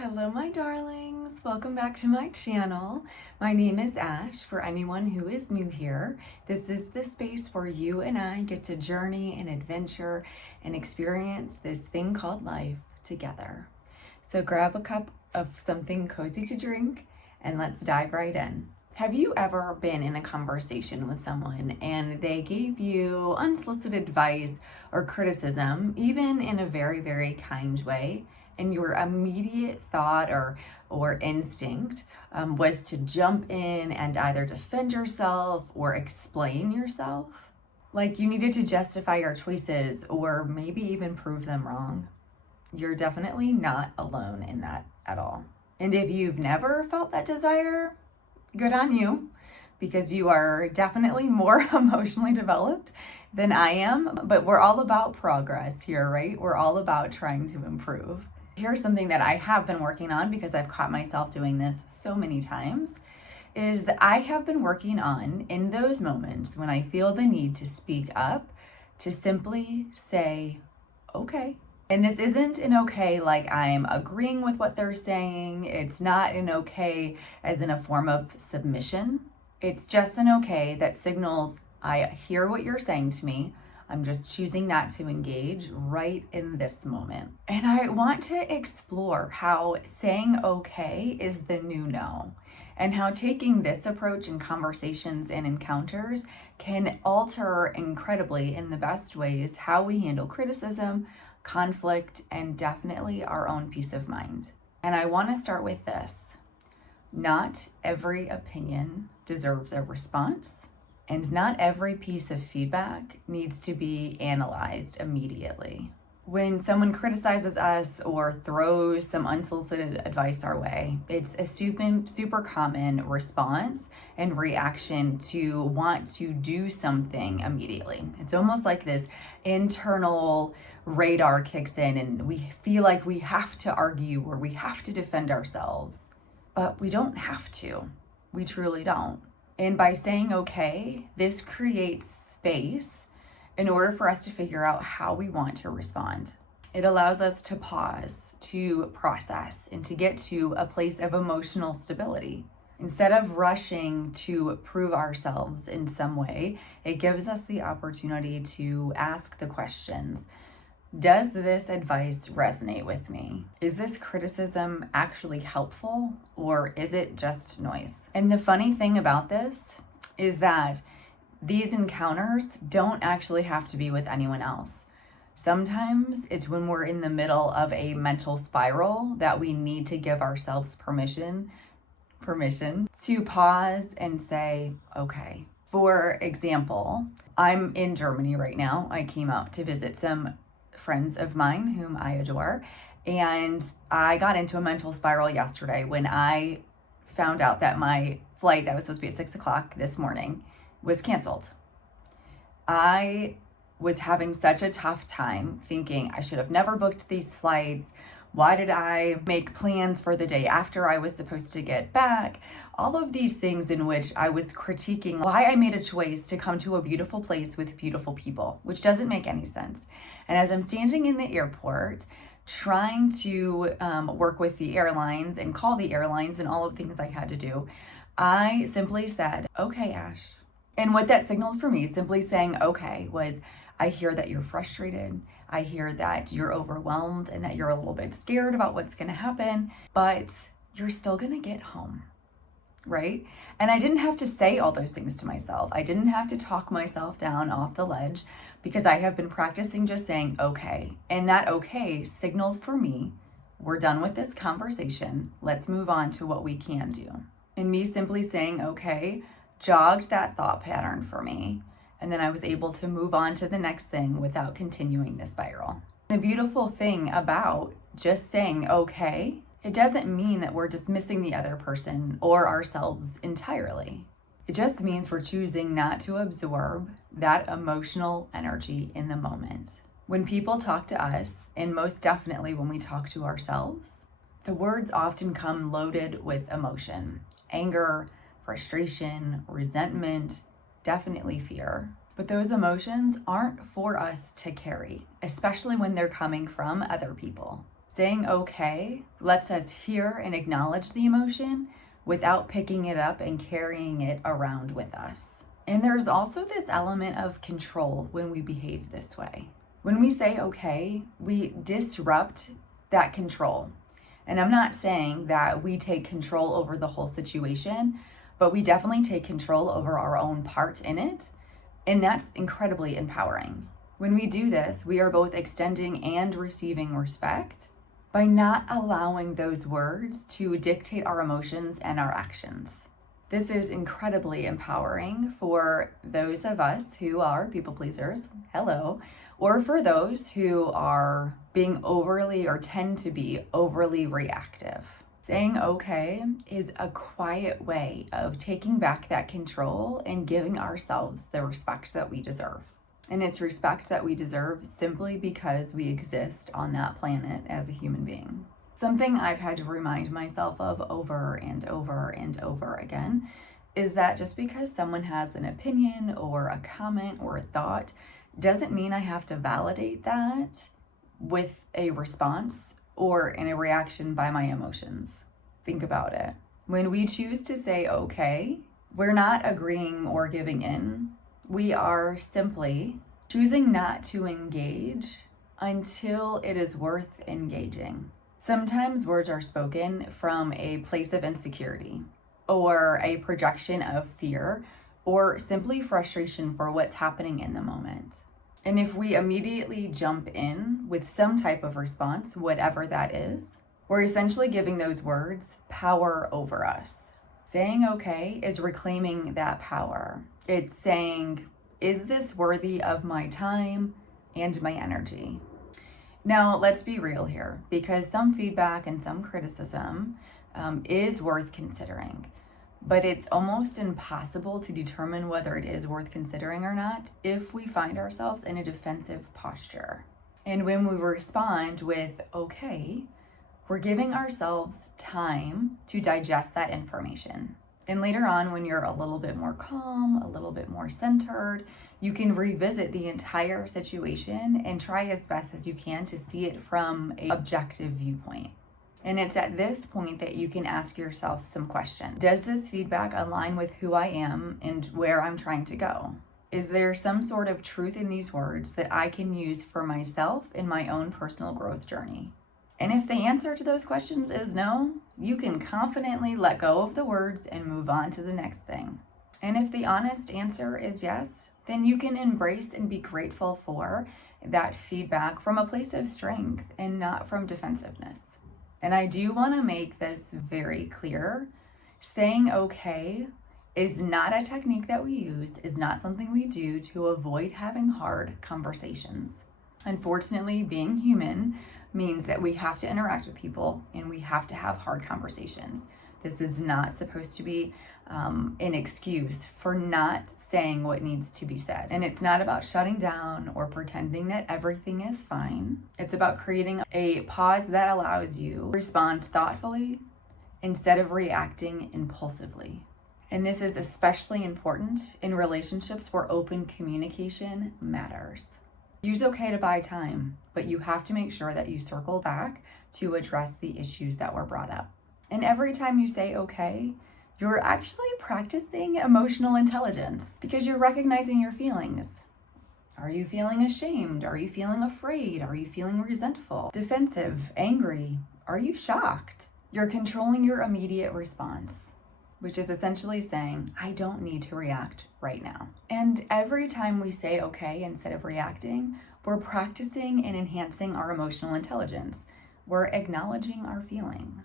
Hello, my darlings. Welcome back to my channel. My name is Ash. For anyone who is new here, this is the space where you and I get to journey and adventure and experience this thing called life together. So grab a cup of something cozy to drink and let's dive right in. Have you ever been in a conversation with someone and they gave you unsolicited advice or criticism, even in a very, very kind way, and your immediate thought or instinct was to jump in and either defend yourself or explain yourself? Like you needed to justify your choices or maybe even prove them wrong. You're definitely not alone in that at all. And if you've never felt that desire, good on you, because you are definitely more emotionally developed than I am. But we're all about progress here, right? We're all about trying to improve. Here's something that I have been working on because I've caught myself doing this so many times, is I have been working on, in those moments when I feel the need to speak up, to simply say, okay. And this isn't an okay like I'm agreeing with what they're saying. It's not an okay as in a form of submission. It's just an okay that signals I hear what you're saying to me. I'm just choosing not to engage right in this moment. And I want to explore how saying okay is the new no, and how taking this approach in conversations and encounters can alter incredibly in the best ways how we handle criticism, conflict, and definitely our own peace of mind. And I want to start with this. Not every opinion deserves a response. And not every piece of feedback needs to be analyzed immediately. When someone criticizes us or throws some unsolicited advice our way, it's a super common response and reaction to want to do something immediately. It's almost like this internal radar kicks in and we feel like we have to argue or we have to defend ourselves. But we don't have to. We truly don't. And by saying okay, this creates space in order for us to figure out how we want to respond. It allows us to pause, to process, and to get to a place of emotional stability. Instead of rushing to prove ourselves in some way, it gives us the opportunity to ask the questions. Does this advice resonate with me? Is this criticism actually helpful, or is it just noise? And the funny thing about this is that these encounters don't actually have to be with anyone else. Sometimes it's when we're in the middle of a mental spiral that we need to give ourselves permission to pause and say, okay. For example, I'm in Germany right now. I came out to visit some friends of mine whom I adore, and I got into a mental spiral yesterday when I found out that my flight that was supposed to be at 6 o'clock this morning was canceled. I was having such a tough time thinking I should have never booked these flights. Why did I make plans for the day after I was supposed to get back? All of these things in which I was critiquing why I made a choice to come to a beautiful place with beautiful people, which doesn't make any sense. And as I'm standing in the airport, trying to work with the airlines and call the airlines and all of the things I had to do, I simply said, okay, Ash. And what that signaled for me, simply saying okay, was I hear that you're frustrated. I hear that you're overwhelmed and that you're a little bit scared about what's going to happen, but you're still going to get home, right? And I didn't have to say all those things to myself. I didn't have to talk myself down off the ledge because I have been practicing just saying okay. And that okay signaled for me, we're done with this conversation. Let's move on to what we can do. And me simply saying okay jogged that thought pattern for me. And then I was able to move on to the next thing without continuing the spiral. The beautiful thing about just saying okay, it doesn't mean that we're dismissing the other person or ourselves entirely. It just means we're choosing not to absorb that emotional energy in the moment. When people talk to us, and most definitely when we talk to ourselves, the words often come loaded with emotion, anger, frustration, resentment, definitely fear. But those emotions aren't for us to carry, especially when they're coming from other people. Saying okay lets us hear and acknowledge the emotion without picking it up and carrying it around with us. And there's also this element of control when we behave this way. When we say okay, we disrupt that control. And I'm not saying that we take control over the whole situation, but we definitely take control over our own part in it. And that's incredibly empowering. When we do this, we are both extending and receiving respect by not allowing those words to dictate our emotions and our actions. This is incredibly empowering for those of us who are people pleasers, hello, or for those who are being overly or tend to be overly reactive. Saying okay is a quiet way of taking back that control and giving ourselves the respect that we deserve. And it's respect that we deserve simply because we exist on that planet as a human being. Something I've had to remind myself of over and over and over again is that just because someone has an opinion or a comment or a thought doesn't mean I have to validate that with a response or in a reaction by my emotions. Think about it. When we choose to say okay, we're not agreeing or giving in. We are simply choosing not to engage until it is worth engaging. Sometimes words are spoken from a place of insecurity or a projection of fear or simply frustration for what's happening in the moment. And if we immediately jump in with some type of response, whatever that is, we're essentially giving those words power over us. Saying okay is reclaiming that power. It's saying, is this worthy of my time and my energy? Now, let's be real here, because some feedback and some criticism is worth considering, but it's almost impossible to determine whether it is worth considering or not if we find ourselves in a defensive posture. And when we respond with okay, we're giving ourselves time to digest that information. And later on, when you're a little bit more calm, a little bit more centered, you can revisit the entire situation and try as best as you can to see it from an objective viewpoint. And it's at this point that you can ask yourself some questions. Does this feedback align with who I am and where I'm trying to go? Is there some sort of truth in these words that I can use for myself in my own personal growth journey? And if the answer to those questions is no, you can confidently let go of the words and move on to the next thing. And if the honest answer is yes, then you can embrace and be grateful for that feedback from a place of strength and not from defensiveness. And I do want to make this very clear. Saying okay is not a technique that we use, is not something we do to avoid having hard conversations. Unfortunately, being human means that we have to interact with people and we have to have hard conversations. This is not supposed to be an excuse for not saying what needs to be said. And it's not about shutting down or pretending that everything is fine. It's about creating a pause that allows you to respond thoughtfully instead of reacting impulsively. And this is especially important in relationships where open communication matters. Use okay to buy time, but you have to make sure that you circle back to address the issues that were brought up. And every time you say okay, you're actually practicing emotional intelligence because you're recognizing your feelings. Are you feeling ashamed? Are you feeling afraid? Are you feeling resentful, defensive, angry? Are you shocked? You're controlling your immediate response, which is essentially saying, I don't need to react right now. And every time we say okay instead of reacting, we're practicing and enhancing our emotional intelligence. We're acknowledging our feelings.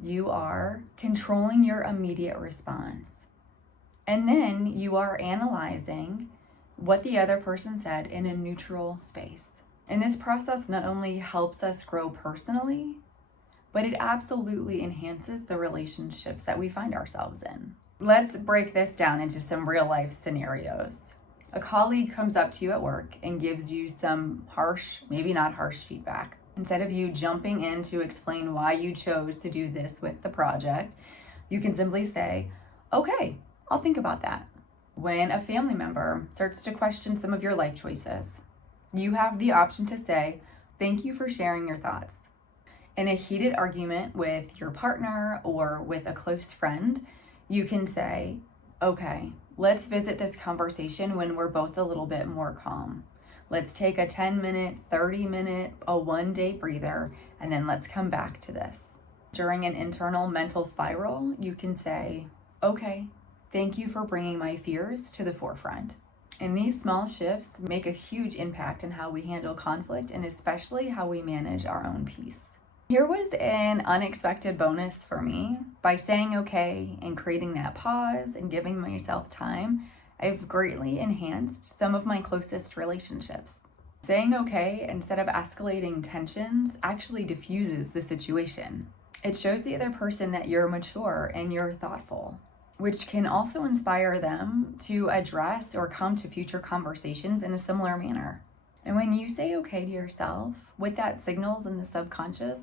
You are controlling your immediate response. And then you are analyzing what the other person said in a neutral space. And this process not only helps us grow personally, but it absolutely enhances the relationships that we find ourselves in. Let's break this down into some real life scenarios. A colleague comes up to you at work and gives you some harsh, maybe not harsh feedback. Instead of you jumping in to explain why you chose to do this with the project, you can simply say, okay, I'll think about that. When a family member starts to question some of your life choices, you have the option to say, thank you for sharing your thoughts. In a heated argument with your partner or with a close friend, you can say, okay, let's visit this conversation when we're both a little bit more calm. Let's take a 10-minute, 30-minute, a one-day breather, and then let's come back to this. During an internal mental spiral, you can say, okay, thank you for bringing my fears to the forefront. And these small shifts make a huge impact in how we handle conflict and especially how we manage our own peace. Here was an unexpected bonus for me. By saying okay and creating that pause and giving myself time, I've greatly enhanced some of my closest relationships. Saying okay instead of escalating tensions actually diffuses the situation. It shows the other person that you're mature and you're thoughtful, which can also inspire them to address or come to future conversations in a similar manner. And when you say okay to yourself, what that signals in the subconscious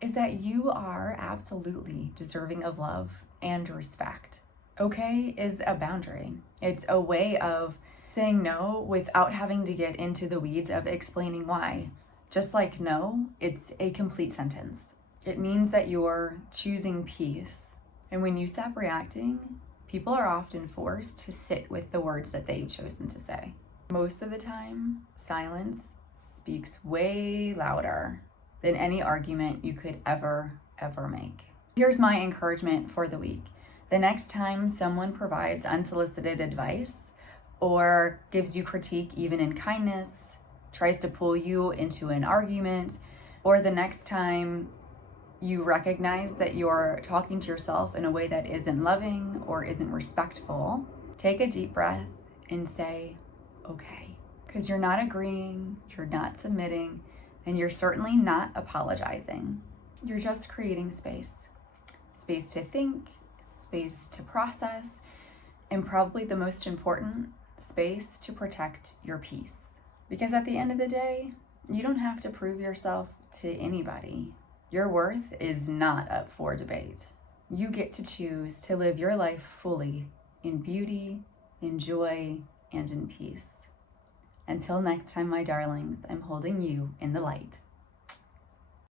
is that you are absolutely deserving of love and respect. Okay is a boundary. It's a way of saying no without having to get into the weeds of explaining why. Just like no, it's a complete sentence. It means that you're choosing peace. And when you stop reacting, people are often forced to sit with the words that they've chosen to say. Most of the time, silence speaks way louder than any argument you could ever make. Here's my encouragement for the week. The next time someone provides unsolicited advice or gives you critique even in kindness, tries to pull you into an argument, or the next time you recognize that you're talking to yourself in a way that isn't loving or isn't respectful, take a deep breath and say, okay. Because you're not agreeing, you're not submitting, and you're certainly not apologizing. You're just creating space. Space to think, space to process, and probably the most important, space to protect your peace. Because at the end of the day, you don't have to prove yourself to anybody. Your worth is not up for debate. You get to choose to live your life fully in beauty, in joy, and in peace. Until next time, my darlings, I'm holding you in the light.